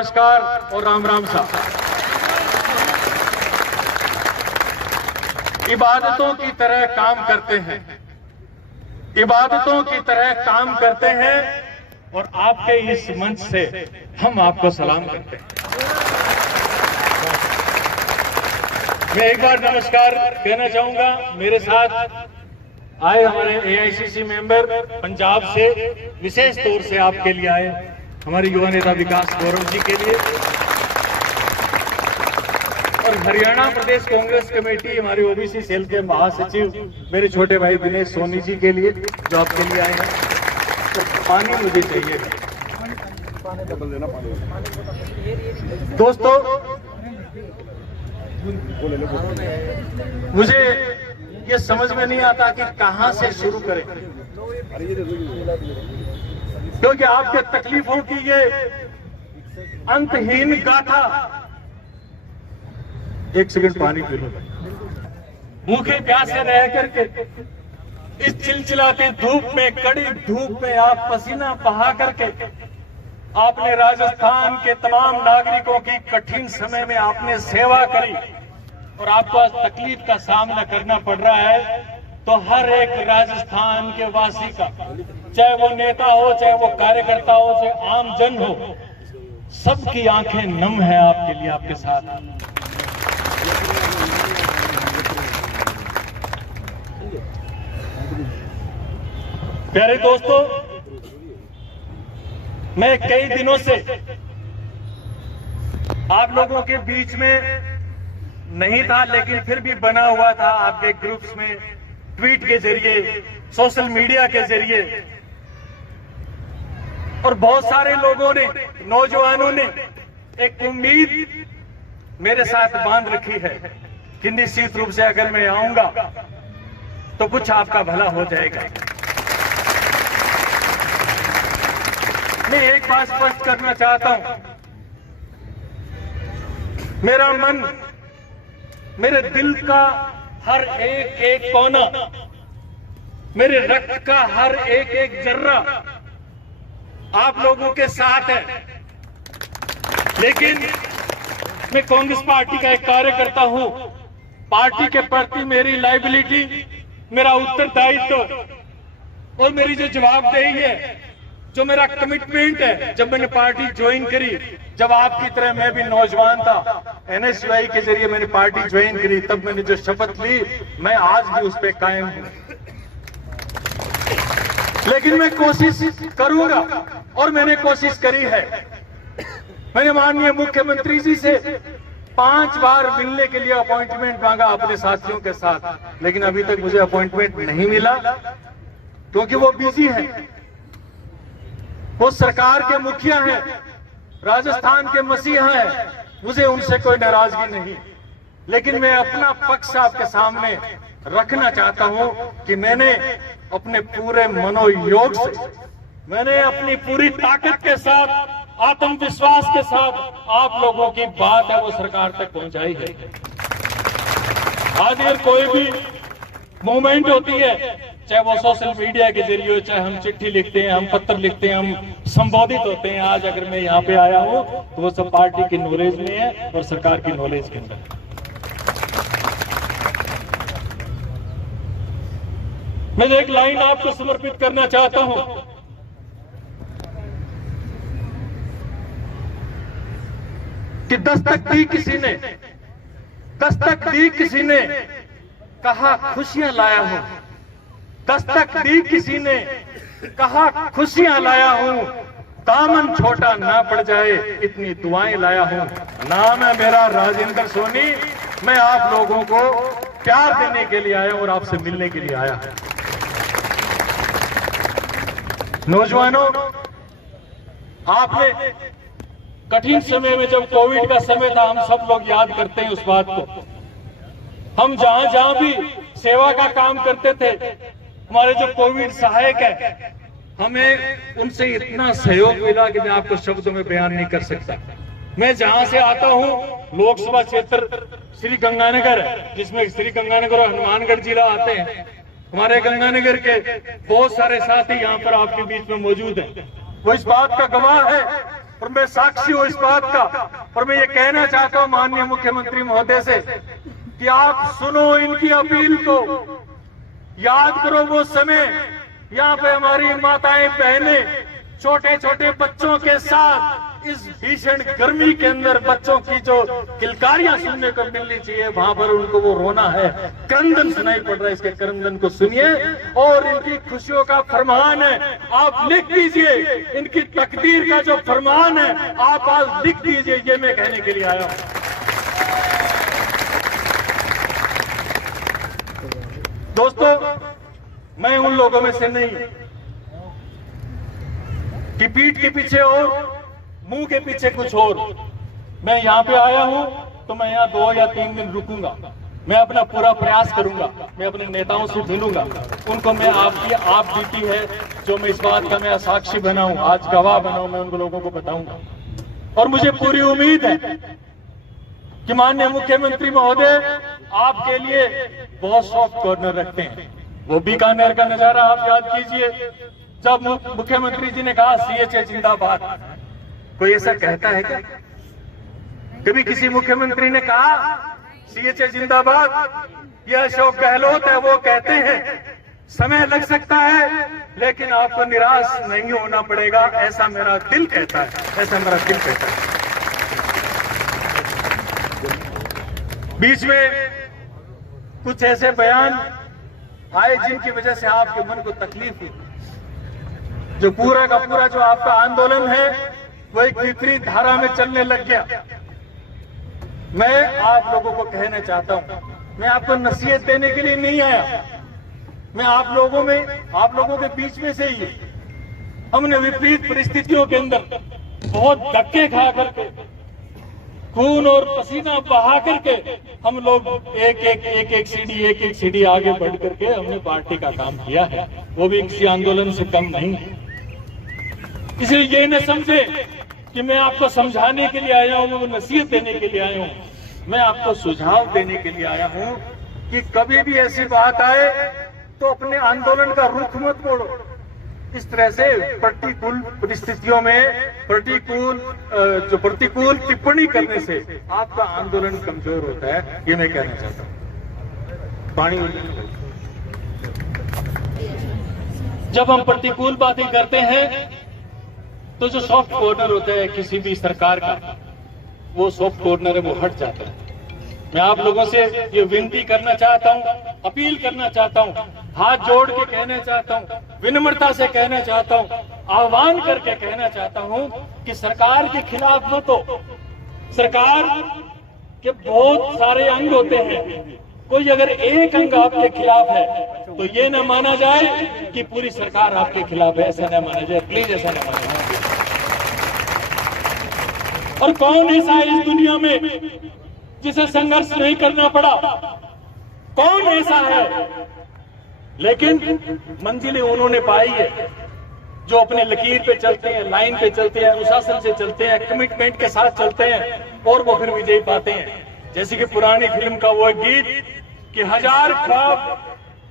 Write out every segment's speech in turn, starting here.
नमस्कार और राम राम साहब। इबादतों की तरह काम करते हैं, इबादतों की तरह काम करते हैं और आपके इस मंच से हम आपको सलाम करते हैं। मैं एक बार नमस्कार कहना चाहूंगा। मेरे साथ आए हमारे एआईसीसी मेंबर पंजाब से, विशेष तौर से आपके लिए आए हमारे युवा नेता विकास गौरव जी के लिए, और हरियाणा प्रदेश कांग्रेस कमेटी हमारे ओबीसी सेल के महासचिव मेरे छोटे भाई दिनेश सोनी जी के लिए जो आपके लिए आए हैं। तो पानी मुझे चाहिए दोस्तों। मुझे ये समझ में नहीं आता कि कहां से शुरू करें, क्योंकि आपके तकलीफों की ये अंतहीन गाथा। एक सेकंड पानी पी लो। भूखे प्यासे रह करके इस चिलचिलाती धूप में, कड़ी धूप में आप पसीना बहा करके आपने राजस्थान के तमाम नागरिकों की कठिन समय में आपने सेवा करी और आपको आज तकलीफ का सामना करना पड़ रहा है। तो हर एक राजस्थान के वासी का, चाहे वो नेता हो, चाहे वो कार्यकर्ता हो, चाहे आम जन हो, सबकी आंखें नम है आपके लिए, आपके साथ। प्यारे दोस्तों, मैं कई दिनों से आप लोगों के बीच में नहीं था, लेकिन फिर भी बना हुआ था आपके ग्रुप्स में, ट्वीट के जरिए, सोशल मीडिया के जरिए, और बहुत सारे लोगों ने, नौजवानों ने एक उम्मीद मेरे साथ बांध रखी है कि निश्चित रूप से अगर मैं आऊंगा तो कुछ आपका भला हो जाएगा। मैं एक बात स्पष्ट करना चाहता हूं, मेरा मन, मेरे दिल का हर एक एक कोना, मेरे रक्त का हर एक एक जर्रा आप लोगों के साथ है। लेकिन मैं कांग्रेस पार्टी का एक कार्यकर्ता हूं। पार्टी के प्रति मेरी लायबिलिटी, मेरा उत्तरदायित्व और मेरी जो जवाबदेही है, जो मेरा कमिटमेंट है, जब मैंने पार्टी ज्वाइन करी, जब आपकी तरह मैं भी नौजवान था, एनएसयूआई के जरिए मैंने पार्टी ज्वाइन करी, तब मैंने जो शपथ ली, मैं आज भी उस पर कायम हूं। लेकिन मैं कोशिश करूंगा और मैंने कोशिश करी है। मैंने माननीय मुख्यमंत्री जी से 5 बार मिलने के लिए अपॉइंटमेंट मांगा अपने साथियों के साथ, लेकिन अभी तक मुझे अपॉइंटमेंट नहीं मिला, क्योंकि वो बिजी है। वो सरकार के मुखिया हैं, राजस्थान के मसीहा हैं, मुझे उनसे कोई नाराजगी नहीं। लेकिन मैं अपना पक्ष आपके सामने रखना चाहता हूं कि मैंने अपने पूरे मनोयोग से, मैंने अपनी पूरी ताकत के साथ, आत्मविश्वास के साथ आप लोगों की बात है वो सरकार तक पहुंचाई है। आज अगर कोई भी मूवमेंट होती है, चाहे वो सोशल मीडिया के जरिए हो, चाहे हम चिट्ठी लिखते हैं, हम पत्र लिखते हैं, हम संबोधित होते हैं, आज अगर मैं यहाँ पे आया हूँ तो वो सब पार्टी की नॉलेज में है और सरकार की नॉलेज के अंदर। मैं एक लाइन आपको समर्पित करना चाहता हूं कि दस्तक दी किसी ने, दस्तक दी किसी ने, कहा खुशियां लाया हूं। दस्तक दी किसी ने, कहा खुशियां लाया हूं। दामन छोटा ना पड़ जाए, इतनी दुआएं लाया हूं। नाम है मेरा राजेंद्र सोनी। मैं आप लोगों को प्यार देने के लिए आया और आपसे मिलने के लिए आया। नौजवानों, आपने कठिन समय में, जब कोविड का समय था, हम सब लोग याद करते हैं उस बात को। हम जहां जहां भी सेवा का काम करते थे, हमारे जो कोविड सहायक है, हमें उनसे इतना सहयोग मिला कि मैं आपको शब्दों में बयान नहीं कर सकता। मैं जहां से आता हूं, लोकसभा क्षेत्र श्री गंगानगर है, जिसमें श्री गंगानगर और हनुमानगढ़ जिला आते हैं। हमारे गंगानगर के बहुत सारे साथी यहाँ पर आपके बीच में मौजूद हैं। वो इस बात का गवाह है और मैं साक्षी हूं इस बात का। और मैं ये कहना चाहता हूं माननीय मुख्यमंत्री महोदय से कि आप सुनो इनकी अपील को, याद करो वो समय यहाँ पे हमारी माताएं बहनें छोटे छोटे बच्चों के साथ इस भीषण गर्मी के अंदर बच्चों की जो किलकारियां सुनने को मिलनी चाहिए, वहां पर उनको वो रोना है, क्रंदन सुनाई पड़ रहा है। इसके क्रंदन को सुनिए और इनकी खुशियों का फरमान है, आप लिख दीजिए। इनकी तकदीर का जो फरमान है आप आज लिख दीजिए। ये मैं कहने के लिए आया हूं। दोस्तों, मैं उन लोगों में से नहीं कि पीठ के पीछे और मुंह के पीछे कुछ और। मैं यहाँ पे आया हूं तो मैं यहाँ 2 या 3 दिन रुकूंगा। मैं अपना पूरा प्रयास करूंगा, मैं अपने नेताओं से मिलूंगा, उनको मैं आपकी आप बीती है जो मैं इस बात का मैं साक्षी बना हूं, आज गवाह बना हूं, मैं उन लोगों को बताऊंगा। और मुझे पूरी उम्मीद है कि माननीय मुख्यमंत्री महोदय आपके लिए बहुत सॉफ्ट कॉर्नर रखते हैं। वो बीकानेर का नजारा आप याद कीजिए, जब मुख्यमंत्री जी ने कहा CHA जिंदाबाद। कोई ऐसा कहता है क्या? कभी किसी मुख्यमंत्री ने कहा CHA जिंदाबाद? ये अशोक गहलोत है, वो कहते हैं। समय लग सकता है लेकिन आपको निराश नहीं होना पड़ेगा, ऐसा मेरा दिल कहता है, ऐसा मेरा दिल कहता है। बीच में कुछ ऐसे बयान आए जिनकी वजह से आपके मन को तकलीफ हुई। जो पूरा का पूरा जो आपका आंदोलन है वो एक विपरीत धारा में चलने लग गया। मैं आप लोगों को कहना चाहता हूं, मैं आपको नसीहत देने के लिए नहीं आया, मैं आप लोगों के बीच में से ही। हमने विपरीत परिस्थितियों के अंदर बहुत धक्के खा करके, खून और पसीना बहा करके हम लोग एक सीढ़ी आगे बढ़ करके हमने पार्टी का काम किया है। वो भी किसी आंदोलन से कम नहीं है। इसलिए ये न समझे कि मैं आपको समझाने के लिए आया हूं, वो नसीहत देने के लिए आया हूं। मैं आपको सुझाव देने के लिए आया हूं कि कभी भी ऐसी बात आए तो अपने आंदोलन का रुख मत मोड़ो। इस तरह से प्रतिकूल परिस्थितियों में प्रतिकूल टिप्पणी करने से आपका आंदोलन कमजोर होता है, ये मैं कहना चाहता हूं। पानी जब हम प्रतिकूल बातें करते हैं तो जो सॉफ्ट कॉर्नर होता है किसी भी सरकार का, वो सॉफ्ट कॉर्नर है, वो हट जाता है। मैं आप लोगों से ये विनती करना चाहता हूं, अपील करना चाहता हूं, हाथ जोड़ के कहना चाहता हूं, विनम्रता से कहना चाहता हूं, आह्वान करके कहना चाहता हूं कि सरकार के खिलाफ मत हो। सरकार के बहुत सारे अंग होते हैं, कोई अगर एक अंग आपके खिलाफ है तो ये न माना जाए कि पूरी सरकार आपके खिलाफ है, ऐसा न माना जाए, प्लीज ऐसा न माना जाए। और कौन ऐसा है इस दुनिया में जिसे संघर्ष नहीं करना पड़ा? कौन ऐसा है? लेकिन मंजिलें उन्होंने पाई है जो अपने लकीर पे चलते हैं, लाइन पे चलते हैं, अनुशासन से चलते हैं, कमिटमेंट के साथ चलते हैं और वो फिर विजयी पाते हैं। जैसे कि पुरानी फिल्म का वो गीत कि 1000 ख्वाब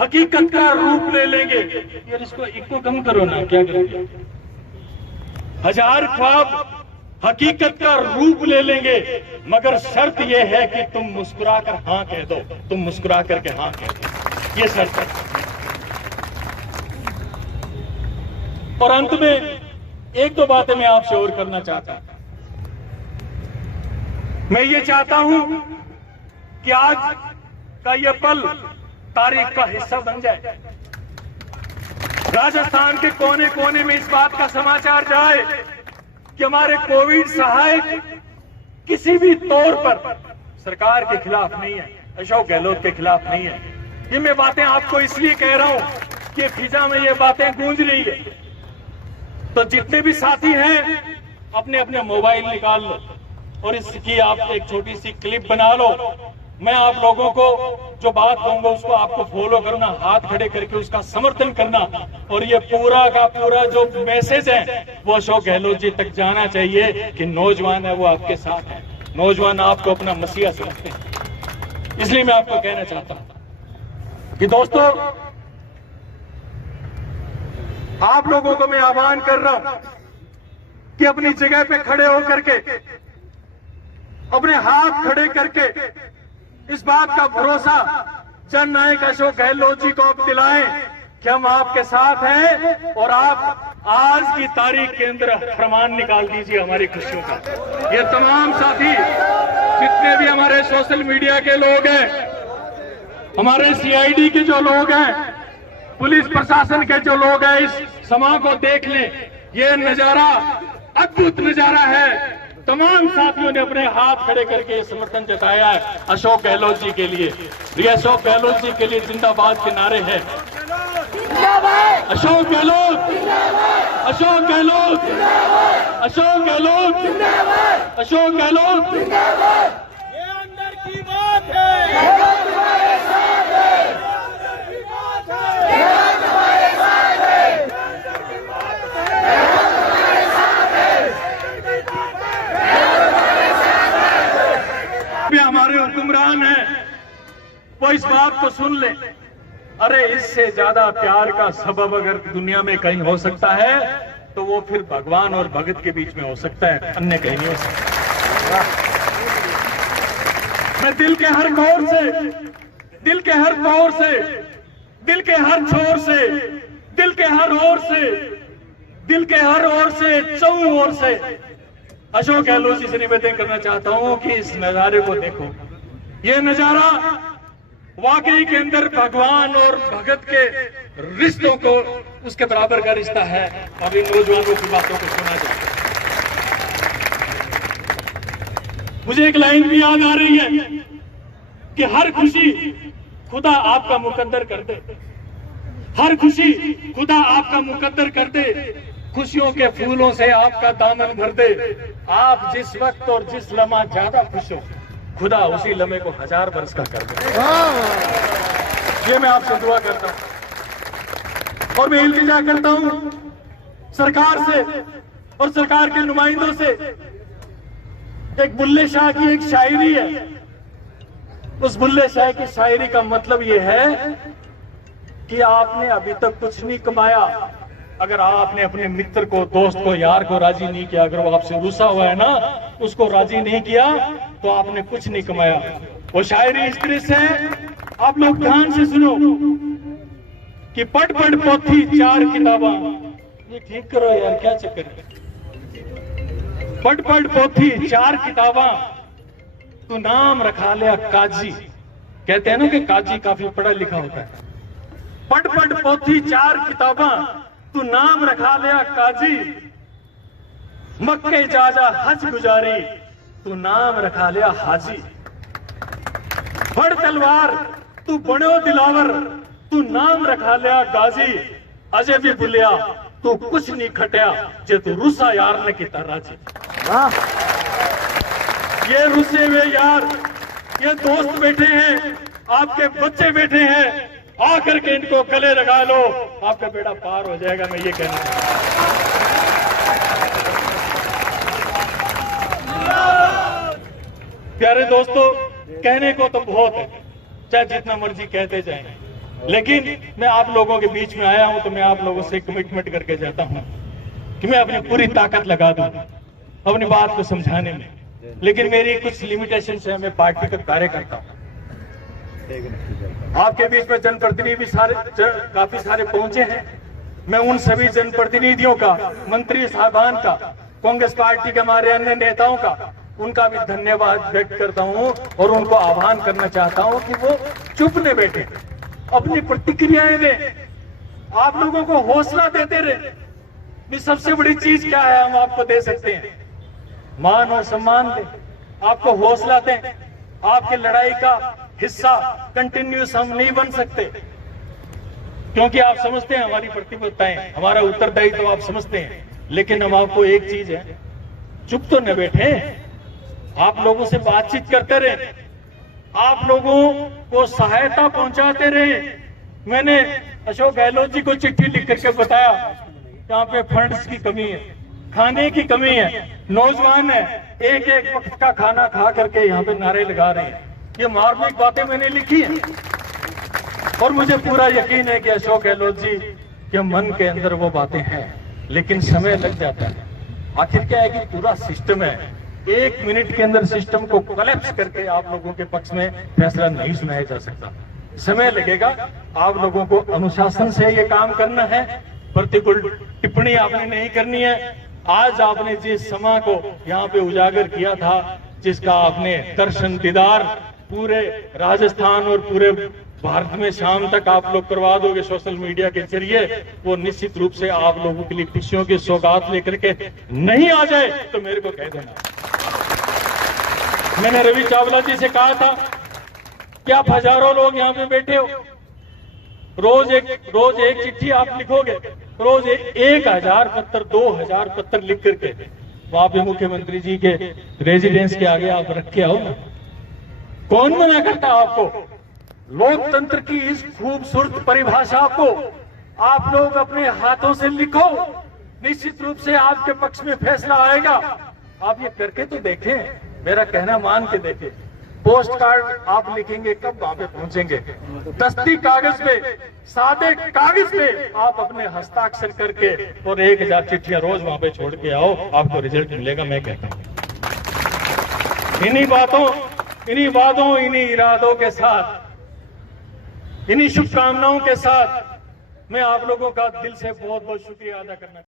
हकीकत का रूप ले लेंगे। यार इसको कम करो ना, क्या करेंगे? 1000 ख्वाब हकीकत का रूप ले लेंगे, मगर शर्त यह है कि तुम मुस्कुराकर हाँ कह दो, तुम मुस्कुरा करके हाँ कह दो, ये शर्त है। और अंत में एक दो बातें मैं आपसे और करना चाहता हूं। मैं ये चाहता हूं कि आज का ये पल तारीख का हिस्सा बन जाए। राजस्थान के कोने कोने में इस बात का समाचार जाए कि हमारे कोविड सहायक किसी भी तौर पर सरकार के खिलाफ नहीं है, अशोक गहलोत के खिलाफ नहीं है। ये मैं बातें आपको इसलिए कह रहा हूं कि फिजा में ये बातें गूंज रही है। तो जितने भी साथी हैं अपने अपने मोबाइल निकाल लो और इसकी आप एक छोटी सी क्लिप बना लो। मैं आप लोगों को जो बात कहूंगा उसको आपको फॉलो करना, हाथ खड़े करके उसका समर्थन करना, और ये पूरा का पूरा जो मैसेज है वो अशोक गहलोत जी तक जाना चाहिए कि नौजवान है वो आपके साथ है, नौजवान आपको अपना मसीहा समझते हैं। इसलिए मैं आपको कहना चाहता हूं कि दोस्तों, आप लोगों को मैं आह्वान कर रहा हूं कि अपनी जगह पे खड़े होकर के, अपने हाथ खड़े करके इस बात का भरोसा जननायक अशोक गहलोत जी को आप दिलाएं कि हम आपके साथ हैं और आप आज की तारीख के अंदर फरमान निकाल दीजिए हमारी खुशियों का। ये तमाम साथी जितने भी हमारे सोशल मीडिया के लोग हैं, हमारे सीआईडी के जो लोग हैं, पुलिस प्रशासन के जो लोग हैं, इस समा को देख लें। ये नजारा अद्भुत नजारा है। तमाम साथियों ने अपने हाथ खड़े करके समर्थन जताया है अशोक गहलोत जी के लिए। ये अशोक गहलोत जी के लिए जिंदाबाद के नारे हैं। अशोक गहलोत, अशोक गहलोत, अशोक गहलोत, अशोक गहलोत। ये अंदर की बात है, तुम्हारे साथ है, अंदर की बात है, तुम्हारे साथ है, तुम्हारे साथ है। हमारे हुक्मरान हैं, वो इस बात को सुन ले। अरे इससे ज्यादा प्यार का सबब अगर दुनिया में कहीं हो सकता है तो वो फिर भगवान और भगत के बीच में हो सकता है, अन्य कहीं नहीं हो सकता। मैं दिल के हर कोर से, दिल के हर कोर से, दिल के हर छोर से, दिल के हर ओर से, दिल के हर ओर से, चौं ओर से अशोक गहलोत जी से निवेदन करना चाहता हूं कि इस नजारे को देखो। ये नजारा वाकई के अंदर भगवान और भगत के रिश्तों को उसके बराबर का रिश्ता है। अब इन नौजवानों की बातों को सुना जाए। मुझे एक लाइन भी याद आ रही है कि हर खुशी खुदा आपका मुकद्दर कर दे, हर खुशी खुदा आपका मुकद्दर कर दे, खुशियों के फूलों से आपका दामन भर दे। आप जिस वक्त और जिस लम्हा ज्यादा खुश हो, खुदा उसी लम्हे को 1000 वर्ष का कर दे। ये मैं आपसे दुआ करता हूं और मैं इल्तिजा करता हूं सरकार से और सरकार के नुमाइंदों से। एक बुल्ले शाह की एक शायरी है, उस बुल्ले शाह की शायरी का मतलब ये है कि आपने अभी तक कुछ नहीं कमाया अगर आपने अपने मित्र को, दोस्त को, यार को राजी नहीं किया। अगर वो आपसे रूसा हुआ है ना, उसको राजी नहीं किया तो आपने कुछ नहीं कमाया। वो शायरी इस तरह से है, आप लोग ध्यान से सुनो कि पढ़ पढ़ पोथी 4 किताबा। ये ठीक करो यार, क्या चक्कर है। पढ़ पढ़ पोथी 4 किताबा, तू नाम रखा लिया काजी। कहते हैं ना कि काजी काफी पढ़ा लिखा होता है। पढ़ पढ़ पोथी 4 किताबा, तू नाम रखा लिया काजी। मक्के जा जा हज गुजारी, तू नाम रखा लिया हाजी। फड़ तलवार तू बनो दिलावर, तू नाम रखा लिया गाजी। अजय भी बुलिया तू कुछ नहीं खटिया, जे तू रूसा यार ने किता राजी। ये रुसे हुए यार, ये दोस्त बैठे हैं, आपके बच्चे बैठे हैं, आकर के इनको गले लगा लो, आपका बेड़ा पार हो जाएगा। मैं ये कहना चाहता हूं। प्यारे दोस्तों, कहने को तो बहुत है, चाहे जितना मर्जी कहते जाएं, लेकिन मैं आप लोगों के बीच में आया हूं तो मैं आप लोगों से कमिटमेंट करके जाता हूं कि मैं अपनी पूरी ताकत लगा दूं अपनी बात को समझाने में। लेकिन मेरी कुछ लिमिटेशन है, मैं पार्टी का कार्य करता हूं। आपके बीच में जनप्रतिनिधि काफी सारे पहुंचे हैं। मैं उन सभी जनप्रतिनिधियों का, मंत्री साहबान का, कांग्रेस पार्टी के हमारे अन्य नेताओं का, उनका भी धन्यवाद व्यक्त करता हूं और उनको आह्वान करना चाहता हूं कि वो चुप न बैठे, अपनी प्रतिक्रियाएं दें, आप लोगों को हौसला देते रहे। सबसे बड़ी चीज क्या है हम आपको दे सकते हैं? मान और सम्मान दें, आपको हौसला दें। आपकी लड़ाई का हिस्सा कंटिन्यूस हम नहीं बन सकते, क्योंकि आप समझते हैं हमारी प्रतिबद्धताएं, हमारा उत्तरदायित्व तो आप समझते हैं। लेकिन हम आपको एक चीज है, चुप तो न बैठे, आप लोगों से बातचीत करते रहे, आप लोगों को सहायता पहुंचाते रहे। मैंने अशोक गहलोत जी को चिट्ठी लिख करके बताया, यहाँ पे फंड्स की कमी है, खाने की कमी है, नौजवान है, एक एक वक्त का खाना खा करके यहाँ पे नारे लगा रहे हैं। ये मार्मिक बातें मैंने लिखी है और मुझे पूरा यकीन है कि अशोक गहलोत जी के मन के अंदर वो बातें हैं, लेकिन समय लग जाता है। आखिर क्या है कि पूरा सिस्टम है, 1 मिनट के अंदर सिस्टम को कोलैप्स करके आप लोगों के पक्ष में फैसला नहीं सुनाया जा सकता। समय लगेगा। आप लोगों को अनुशासन से ये काम करना है, प्रतिकूल टिप्पणी आपने नहीं करनी है। आज आपने जिस समा को यहाँ पे उजागर किया था, जिसका आपने दर्शन दीदार पूरे राजस्थान और पूरे भारत में शाम तक आप लोग करवा दोगे सोशल मीडिया के जरिए, वो निश्चित रूप से आप लोगों के लिए खुशियों की सौगात लेकर के नहीं आ जाए तो मेरे को कह देना। मैंने रवि चावला जी से कहा था कि आप हजारों लोग यहाँ पे बैठे हो, रोज एक चिट्ठी आप लिखोगे, रोज 1000 पत्र 2000 पत्र लिख करके वहां पे मुख्यमंत्री जी के रेजिडेंस के आगे आप रख के आओ ना। कौन मना करता आपको? लोकतंत्र की इस खूबसूरत परिभाषा को आप लोग अपने हाथों से लिखो, निश्चित रूप से आपके पक्ष में फैसला आएगा। आप ये करके तो देखें, मेरा कहना मान के देखें। पोस्ट कार्ड आप लिखेंगे, कब वहां पे पहुंचेंगे? दस्ती कागज पे, सादे कागज पे आप अपने हस्ताक्षर करके और 1000 चिट्ठियां रोज वहां पे छोड़ के आओ, आपको रिजल्ट मिलेगा। मैं कहता हूं इन्हीं बातों, इन्हीं वादों, इन्हीं इरादों के साथ, इन्हीं शुभकामनाओं के साथ मैं आप लोगों का दिल से बहुत बहुत शुक्रिया अदा करना चाहता हूं।